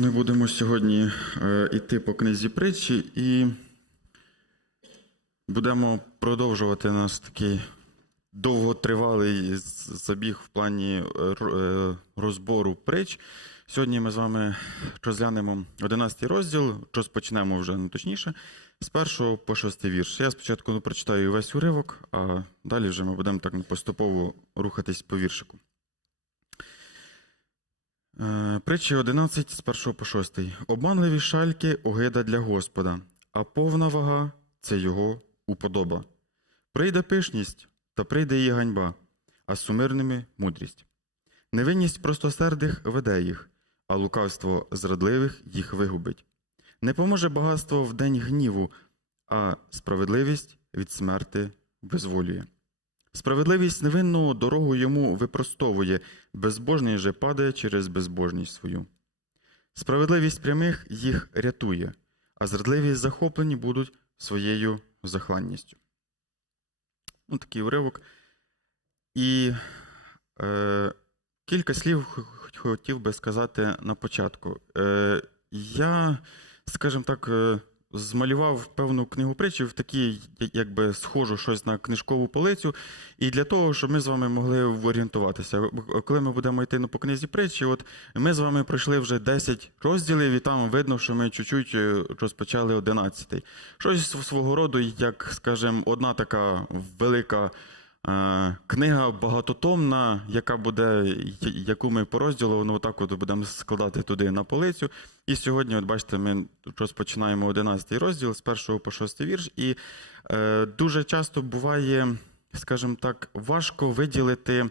Ми будемо сьогодні е, йти по книзі притчі і будемо продовжувати наш такий довготривалий забіг в плані е, е, розбору притч. Сьогодні ми з вами розглянемо 11 розділ, розпочнемо вже ну, точніше, з першого по шостий вірш. Я спочатку ну, прочитаю весь уривок, а далі вже ми будемо так поступово рухатись по віршику. Е, Притчі 11 з 1 по 6. Обманливі шальки огида для Господа, а повна вага це його уподоба. Прийде пишність, та прийде її ганьба, а сумирними мудрість. Невинність простосердих веде їх, а лукавство зрадливих їх вигубить. Не поможе багатство в день гніву, а справедливість від смерти визволює. Справедливість невинного дорогу йому випростовує, безбожний же падає через безбожність свою. Справедливість прямих їх рятує, а зрадливі захоплені будуть своєю захланністю. Ну, такий уривок. І е, кілька слів хотів би сказати на початку. Е, я, скажімо так, е, змалював певну книгу притчі в такій, якби схожу щось на книжкову полицю. І для того, щоб ми з вами могли орієнтуватися. Коли ми будемо йти ну, по книзі притчі, от ми з вами пройшли вже 10 розділів, і там видно, що ми чуть-чуть е, розпочали 11. Щось свого роду, як, скажімо, одна така велика. Е, Книга багатотомна, яка буде, яку ми по розділу, ну отак от будемо складати туди на полицю. І сьогодні, от бачите, ми розпочинаємо 11 розділ з 1 по 6 вірш. І е, дуже часто буває, скажімо так, важко виділити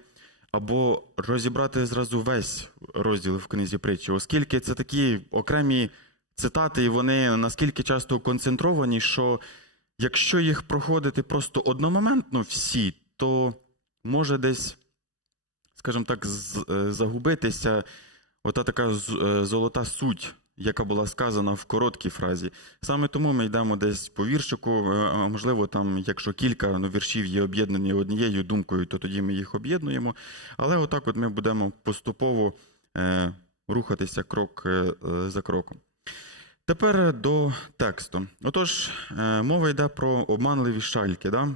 або розібрати зразу весь розділ в книзі притчі, оскільки це такі окремі цитати, і вони наскільки часто концентровані, що якщо їх проходити просто одномоментно всі, то може десь, скажімо так, е, загубитися ота така е, золота суть, яка була сказана в короткій фразі. Саме тому ми йдемо десь по віршику. е, Можливо, там, якщо кілька ну, віршів є об'єднані однією думкою, то тоді ми їх об'єднуємо. Але отак от ми будемо поступово е, рухатися крок за кроком. Тепер до тексту. Отож, мова йде про обманливі шальки, да?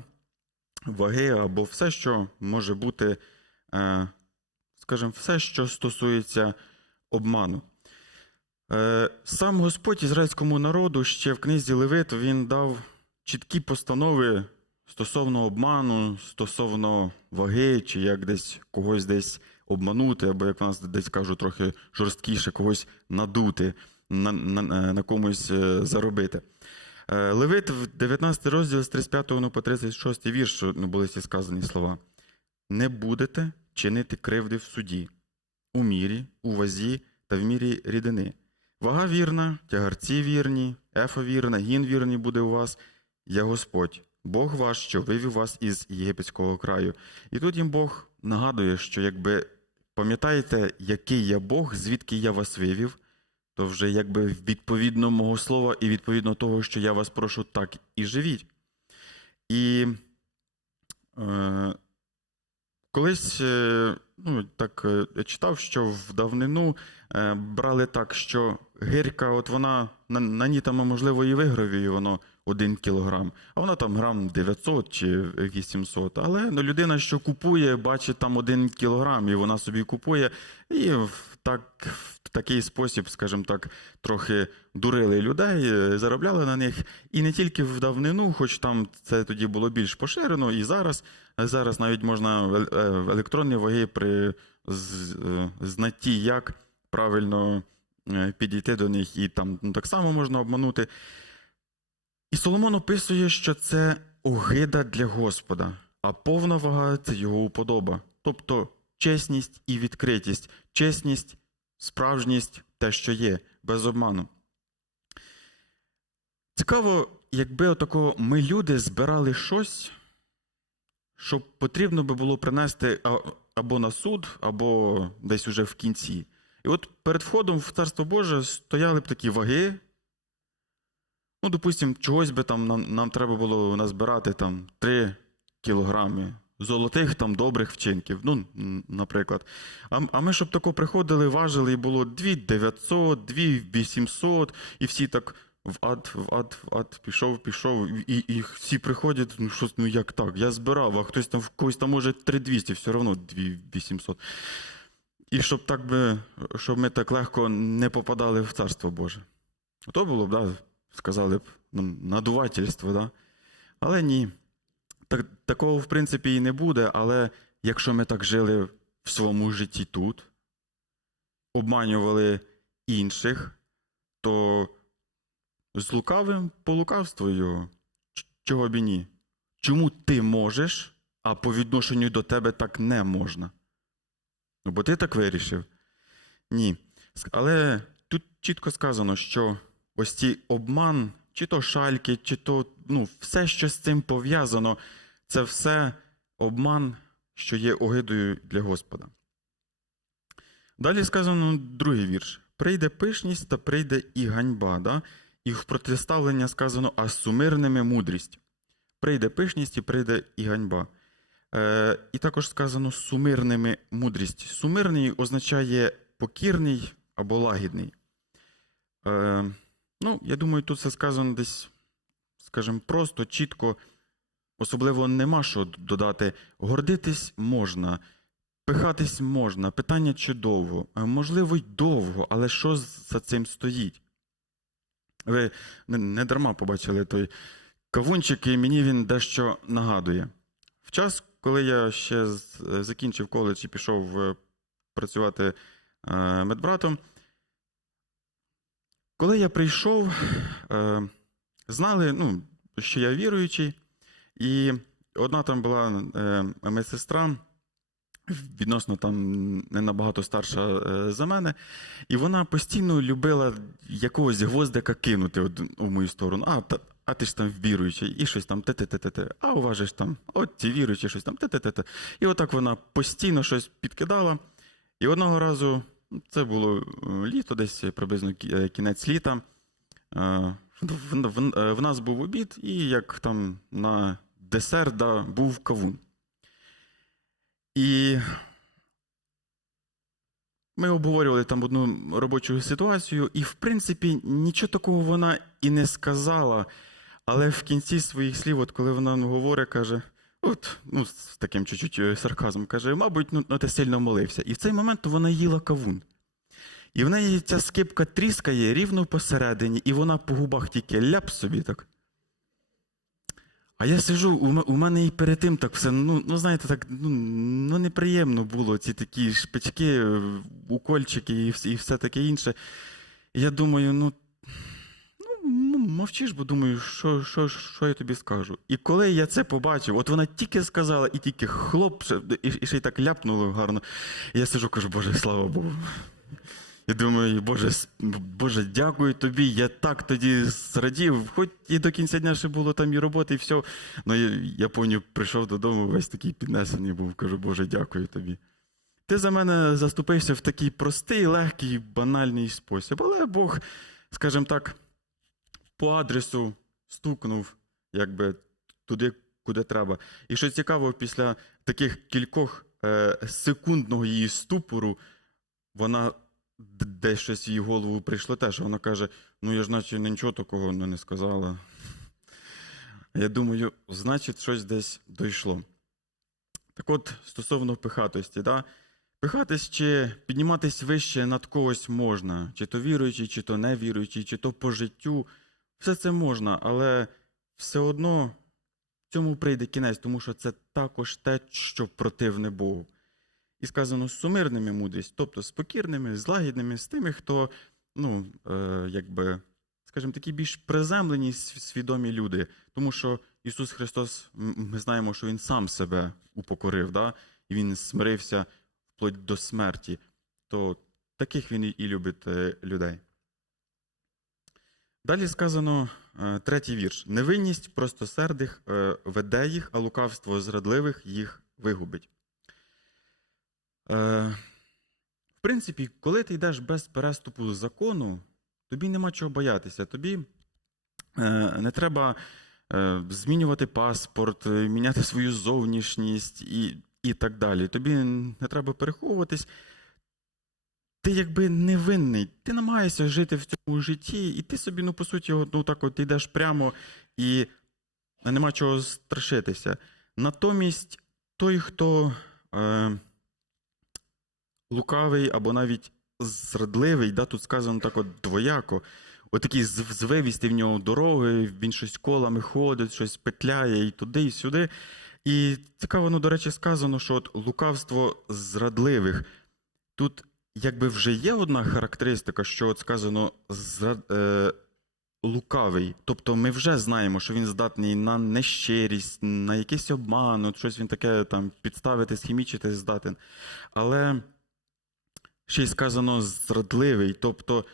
Ваги або все, що може бути, е, скажімо, все, що стосується обману. Е, Сам Господь ізраїльському народу ще в книзі Левит він дав чіткі постанови стосовно обману, стосовно ваги, чи як десь когось десь обманути, або як в нас десь кажуть, трохи жорсткіше, когось надути, на, на, на комусь е, заробити. Е, Левит в 19 розділ з 35 ну, по 36 вірш ну, були ці сказані слова. Не будете чинити кривди в суді, у мірі, у вазі та в мірі рідини. Вага вірна, тягарці вірні, ефа вірна, гін вірний буде у вас. Я Господь, Бог ваш, що вивів вас із єгипетського краю. І тут їм Бог нагадує, що якби пам'ятаєте, який я Бог, звідки я вас вивів, то вже якби відповідно мого слова і відповідно того, що я вас прошу, так і живіть. І е, колись е, ну, так, е, я читав, що в давнину е, брали так, що гирька, от вона на, на ній можливо, і вигравіє воно один кілограм, а вона там грам 900 чи 800. Але ну, людина, що купує, бачить там один кілограм, і вона собі купує, і так, в такий спосіб, скажімо так, трохи дурили людей, е, заробляли на них. І не тільки в давнину, хоч там це тоді було більш поширено, і зараз. Зараз навіть можна е, в електронні ваги при е, знатті, як правильно е, підійти до них, і там ну, так само можна обманути. І Соломон описує, що це огида для Господа, а повна вага це його уподоба. Тобто чесність і відкритість, чесність, справжність те, що є, без обману. Цікаво, якби отако ми люди збирали щось, що потрібно би було принести або на суд, або десь уже в кінці. І от перед входом в Царство Боже стояли б такі ваги. Ну, допустимо, чогось би там нам, нам треба було назбирати там 3 кілограми золотих там добрих вчинків. Ну, наприклад. А, а ми щоб тако приходили, важили, і було 2900, 2800, і всі так в ад, в ад, в ад, пішов, пішов, і, і всі приходять, ну що, ну як так? Я збирав, а хтось там в когось там може 3200, все одно 2800. І щоб так би, щоб ми так легко не попадали в Царство Боже. То було б, да, сказали б, ну, надувательство, да? Але ні. Так, такого, в принципі, і не буде, але якщо ми так жили в своєму житті тут, обманювали інших, то з лукавим по лукавству його. Чого б і ні? Чому ти можеш, а по відношенню до тебе так не можна? Ну, бо ти так вирішив. Ні. Але тут чітко сказано, що ось ці обман, чи то шальки, чи то ну, все, що з цим пов'язано, це все обман, що є огидою для Господа. Далі сказано другий вірш: прийде пишність та прийде і ганьба. Да? І в протиставлення сказано, а сумирними мудрість. Прийде пишність і прийде і ганьба. Е, і також сказано сумирними мудрість. Сумирний означає покірний або лагідний. Е, ну, я думаю, тут це сказано десь, скажімо, просто, чітко, особливо нема що додати. Гордитись можна, пихатись можна. Питання чи довго? Е, Можливо, й довго, але що за цим стоїть? Ви не, не дарма побачили той кавунчик, і мені він дещо нагадує. В час, коли я ще закінчив коледж і пішов е, працювати е, медбратом, коли я прийшов, е, знали, ну, що я віруючий, і одна там була е, медсестра, відносно там не набагато старша е, за мене, і вона постійно любила якогось гвоздика кинути у мою сторону. А, та, а ти ж там віруючий, і щось там те-те-те-те. А уважиш там, от ті віруючі, щось там те-те-те. І отак вона постійно щось підкидала. І одного разу, це було е, літо, десь приблизно е, кінець літа. е, В, е, нас був обід, і як там на десерт да, був кавун. І ми обговорювали там одну робочу ситуацію, і, в принципі, нічого такого вона і не сказала. Але в кінці своїх слів, от коли вона говорить, каже, от, ну, з таким чуть-чуть е, сарказмом, каже, мабуть, ну, ну ти сильно молився. І в цей момент вона їла кавун. І в неї ця скипка тріскає рівно посередині, і вона по губах тільки ляп собі так. А я сижу, у, мене і перед тим так все, ну, ну знаєте, так ну, ну неприємно було ці такі шпички, е, укольчики і, і все таке інше. І я думаю, ну, мовчиш, бо думаю, що, що, що я тобі скажу. І коли я це побачив, от вона тільки сказала, і тільки хлоп, і, і ще й так ляпнуло гарно. І я сижу, кажу, Боже, слава Богу. Я думаю, Боже, Боже, дякую тобі. Я так тоді зрадів, хоч і до кінця дня ще було там і роботи, і все. Ну я, я пам'ятаю, прийшов додому, весь такий піднесений був. Кажу, Боже, дякую тобі. Ти за мене заступився в такий простий, легкий, банальний спосіб. Але Бог, скажімо так, по адресу стукнув, якби туди, куди треба. І що цікаво, після таких кількох е, секундного її ступору, вона десь щось в її голову прийшло теж. Вона каже: ну я ж наче нічого такого не сказала. Я думаю, значить, щось десь дійшло. Так от, стосовно пихатості, да? пихатись чи підніматись вище над когось можна, чи то віруючий, чи то невіруючий, чи то по життю. Все це можна, але все одно цьому прийде кінець, тому що це також те, що противне Богу. І сказано з сумирними мудрість, тобто з покірними, з лагідними, з тими, хто, ну, е, якби, скажімо, такі більш приземлені, свідомі люди. Тому що Ісус Христос, ми знаємо, що Він сам себе упокорив, да? і Він смирився вплоть до смерті. То таких Він і- любить е, людей. Далі сказано е, третій вірш. Невинність простосердих е, веде їх, а лукавство зрадливих їх вигубить. Е, в принципі, коли ти йдеш без переступу закону, тобі нема чого боятися. Тобі не треба змінювати паспорт, міняти свою зовнішність і, і так далі. Тобі не треба переховуватись. Ти якби невинний, ти намагаєшся жити в цьому житті, і ти собі, ну, по суті, ну так от йдеш прямо і нема чого страшитися. Натомість той, хто е, лукавий або навіть зрадливий, да, тут сказано так от двояко, отакі звивісті в нього дороги, він щось колами ходить, щось петляє і туди, і сюди. І цікаво, ну, до речі, сказано, що от лукавство зрадливих. Тут якби вже є одна характеристика, що от сказано зра... е... лукавий. Тобто ми вже знаємо, що він здатний на нещирість, на якийсь обман, от щось він таке там підставити, схімічити здатен. Але ще й сказано зрадливий. Тобто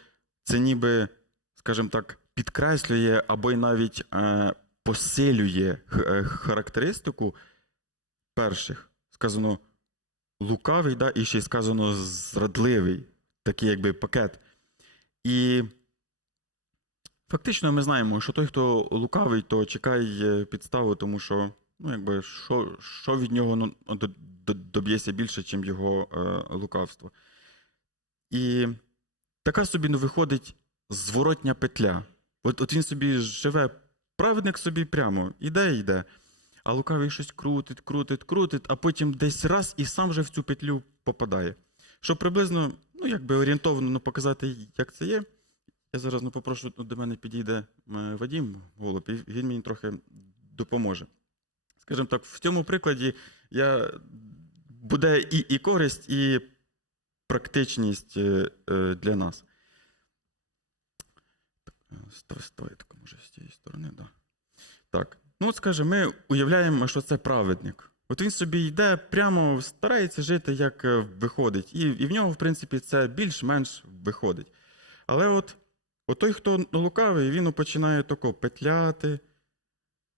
це ніби, скажімо так, підкреслює або й навіть е... посилює е, характеристику перших. Сказано лукавий, да, і ще й сказано зрадливий, такий якби пакет. І фактично ми знаємо, що той, хто лукавий, то чекає підставу, тому що ну, якби, що, що від нього ну, до- до- доб'ється більше, ніж його е, лукавство. І така собі ну, виходить зворотня петля. От, от він собі живе, праведник собі прямо, іде, йде. А лукавий щось крутить, крутить, крутить, а потім десь раз і сам же в цю петлю попадає. Щоб приблизно, ну, якби орієнтовно ну, показати, як це є. Я зараз ну, попрошу, ну, до мене підійде Вадім Голуб, і він мені трохи допоможе. Скажімо так, в цьому прикладі я, буде і, і користь, і практичність е, е, для нас. Так, е, став- Ставай так, може, з цієї сторони, да. Так. Ну, от скаже, ми уявляємо, що це праведник. От він собі йде, прямо старається жити, як е, виходить. І, і в нього, в принципі, це більш-менш виходить. Але от, от той, хто лукавий, він починає тако петляти.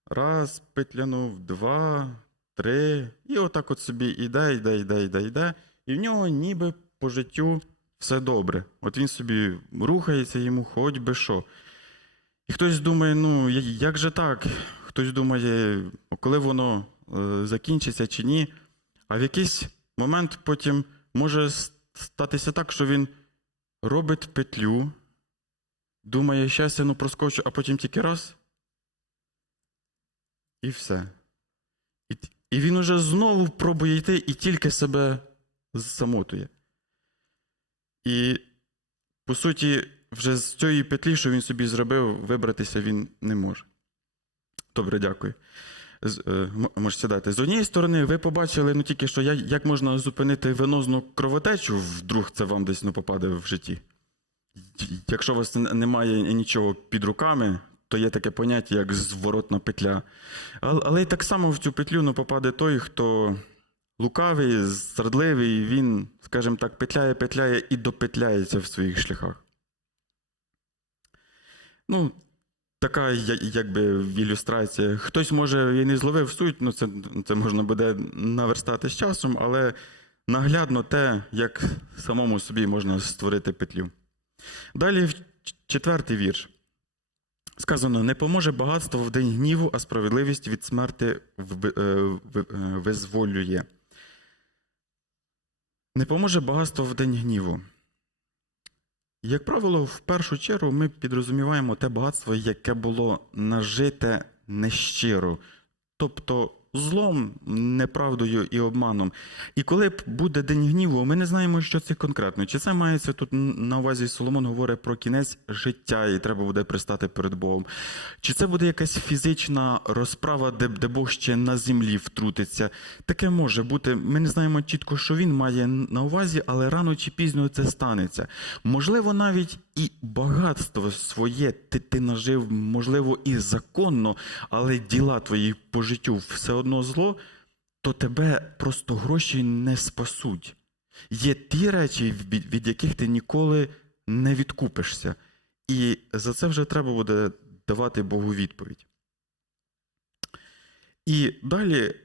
Раз, петлянув, два, три. І отак от собі йде, йде, йде, йде, йде. І в нього ніби по життю все добре. От він собі рухається, йому хоч би що. І хтось думає, ну як же так? Хтось думає, коли воно е, закінчиться чи ні. А в якийсь момент потім може статися так, що він робить петлю, думає, щастя, ну проскочу, а потім тільки раз. І все. І, і він уже знову пробує йти і тільки себе замотує. І, по суті, вже з цієї петлі, що він собі зробив, вибратися він не може. Добре, дякую. Е, м- сідати. З однієї сторони, ви побачили ну, тільки, що як можна зупинити венозну кровотечу, вдруг це вам десь ну, попаде в житті. Якщо у вас немає нічого під руками, то є таке поняття, як зворотна петля. Але, й так само в цю петлю ну, попаде той, хто лукавий, зрадливий, він, скажімо так, петляє, петляє і допетляється в своїх шляхах. Ну, така якби ілюстрація. Хтось може і не зловив суть, ну це, це можна буде наверстати з часом, але наглядно те, як самому собі можна створити петлю. Далі четвертий вірш. Сказано: не поможе багатство в день гніву, а справедливість від смерти е, е, визволює. Не поможе багатство в день гніву. Як правило, в першу чергу ми підрозуміваємо те багатство, яке було нажите нещиро, тобто злом, неправдою і обманом. І коли буде день гніву, ми не знаємо, що це конкретно. Чи це мається тут на увазі Соломон говорить про кінець життя, і треба буде пристати перед Богом. Чи це буде якась фізична розправа, де, де Бог ще на землі втрутиться? Таке може бути. Ми не знаємо чітко, що він має на увазі, але рано чи пізно це станеться. Можливо, навіть і багатство своє ти, ти нажив, можливо, і законно, але діла твої по життю все одно зло, то тебе просто гроші не спасуть. Є ті речі, від, яких ти ніколи не відкупишся. І за це вже треба буде давати Богу відповідь. І далі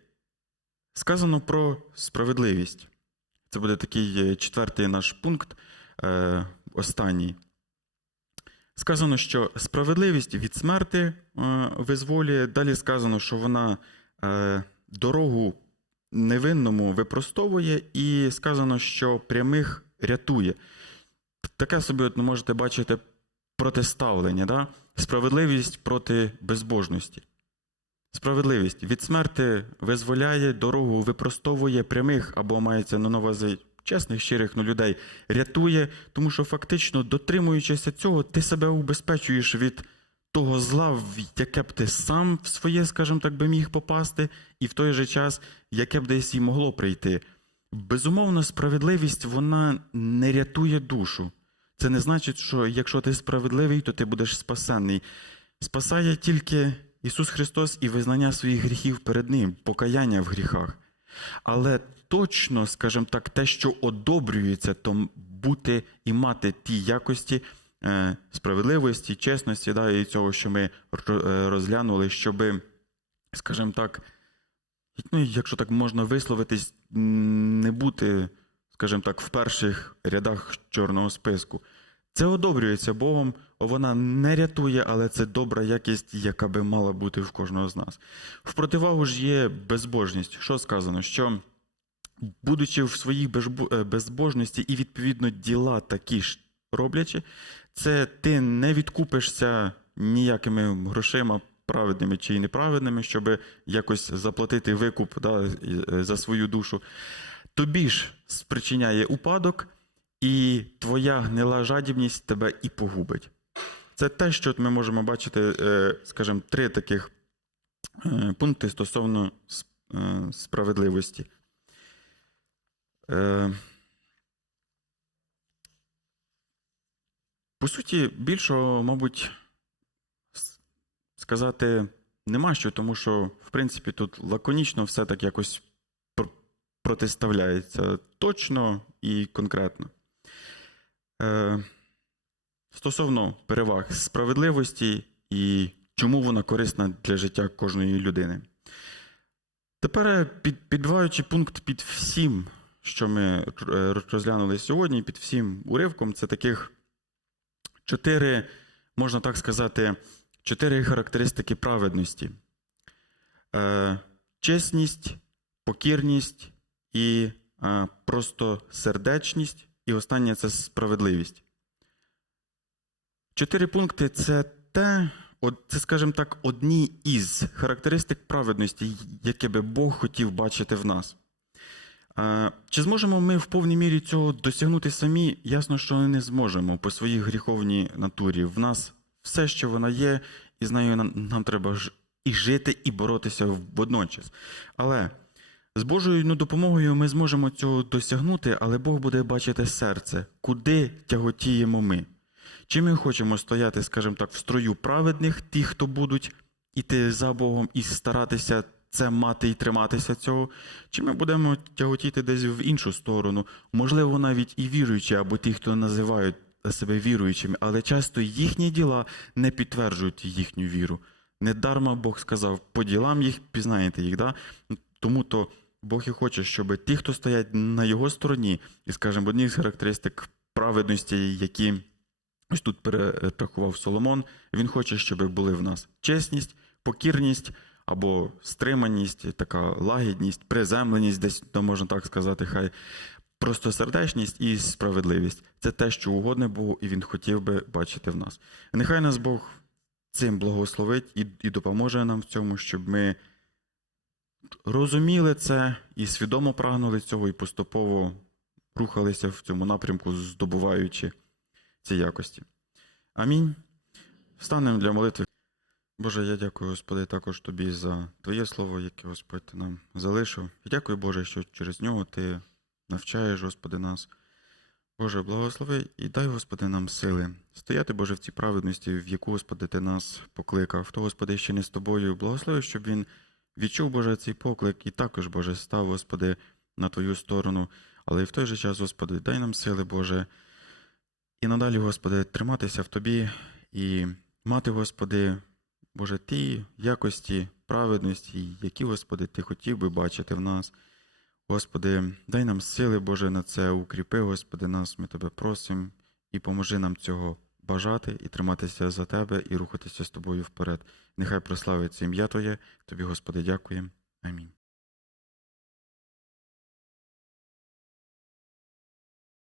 сказано про справедливість. Це буде такий е, четвертий наш пункт, е, останній. Сказано, що справедливість від смерти е, визволює. Далі сказано, що вона дорогу невинному випростовує, і сказано, що прямих рятує. Таке собі от, можете бачити протиставлення, да? справедливість проти безбожності. Справедливість від смерти визволяє, дорогу випростовує прямих або мається на увазі чесних, щирих ну, людей, рятує, тому що фактично, дотримуючись цього, ти себе убезпечуєш від того зла, в яке б ти сам в своє, скажімо так, би міг попасти, і в той же час, яке б десь і могло прийти. Безумовно, справедливість вона не рятує душу. Це не значить, що якщо ти справедливий, то ти будеш спасенний. Спасає тільки Ісус Христос і визнання своїх гріхів перед Ним, покаяння в гріхах. Але точно, скажімо так, те, що одобрюється, то бути і мати ті якості справедливості, чесності, да, і цього, що ми е, розглянули, щоби, скажімо так, ну, якщо так можна висловитись, не бути, скажімо так, в перших рядах чорного списку. Це одобрюється Богом, вона не рятує, але це добра якість, яка би мала бути в кожного з нас. В противагу ж є безбожність. Що сказано? Що, будучи в своїй е, безбожності і відповідно діла такі ж роблячи, це ти не відкупишся ніякими грошима, праведними чи неправедними, щоб якось заплатити викуп да, е, за свою душу. Тобі ж спричиняє упадок, і твоя гнила жадібність тебе і погубить. Це те, що ми можемо бачити, е, скажімо, три таких е, пункти стосовно справедливості. По суті, більшого, мабуть, сказати нема що, тому що, в принципі, тут лаконічно все так якось протиставляється точно і конкретно. Е, Стосовно переваг справедливості і чому вона корисна для життя кожної людини. Тепер, е, під, підбиваючи пункт під всім, що ми е, розглянули сьогодні, під всім уривком, це таких чотири, можна так сказати, чотири характеристики праведності: е, чесність, покірність і е, просто сердечність, і останнє це справедливість. Чотири пункти це те, це, скажімо так, одні із характеристик праведності, яке би Бог хотів бачити в нас. Чи зможемо ми в повній мірі цього досягнути самі? Ясно, що не зможемо по своїй гріховній натурі. В нас все, що вона є, і з нею нам, треба ж і жити, і боротися водночас. Але з Божою ну, допомогою ми зможемо цього досягнути, але Бог буде бачити серце, куди тяготіємо ми. Чи ми хочемо стояти, скажімо так, в строю праведних, ті, хто будуть іти за Богом і старатися це мати і триматися цього, чи ми будемо тяготіти десь в іншу сторону, можливо, навіть і віруючі, або ті, хто називають себе віруючими, але часто їхні діла не підтверджують їхню віру. Недарма Бог сказав, по ділам їх пізнаєте їх. Да? Тому то Бог і хоче, щоб ті, хто стоять на його стороні, і, скажімо, одні з характеристик праведності, які ось тут перерахував Соломон, він хоче, щоб були в нас чесність, покірність або стриманість, така лагідність, приземленість, десь то можна так сказати, хай просто сердечність і справедливість. Це те, що угодне Богу, і він хотів би бачити в нас. Нехай нас Бог цим благословить і, і допоможе нам в цьому, щоб ми розуміли це і свідомо прагнули цього, і поступово рухалися в цьому напрямку, здобуваючи ці якості. Амінь. Встанемо для молитви. Боже, я дякую, Господи, також Тобі за Твоє слово, яке Господь ти нам залишив. І дякую, Боже, що через нього Ти навчаєш, Господи, нас. Боже, благослови і дай, Господи, нам сили стояти, Боже, в цій праведності, в яку, Господи, Ти нас покликав. Хто, Господи, ще не з тобою, благослови, щоб він відчув, Боже, цей поклик і також, Боже, став, Господи, на Твою сторону. Але і в той же час, Господи, дай нам сили, Боже, і надалі, Господи, триматися в Тобі і мати, Господи, Боже, ті якості праведності, які, Господи, Ти хотів би бачити в нас. Господи, дай нам сили, Боже, на це укріпи, Господи, нас, ми Тебе просимо, і поможи нам цього бажати і триматися за тебе і рухатися з тобою вперед. Нехай прославиться ім'я Твоє. Тобі, Господи, дякуємо. Амінь.